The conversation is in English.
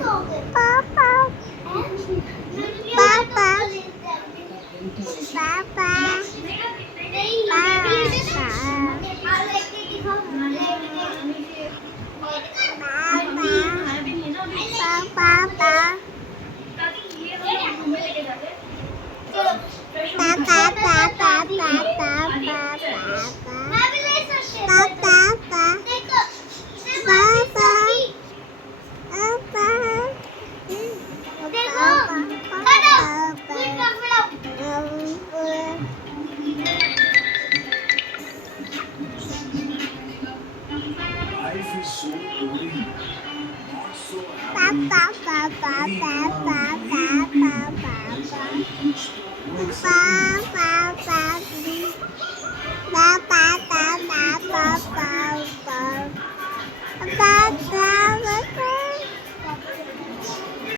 Papa, Papa, Papa, Papa, Life is so boring, not so happy. Papa, We Papa, can't wait Papa, because Papa, life is so exciting. Papa, Papa, Papa, Papa, Papa,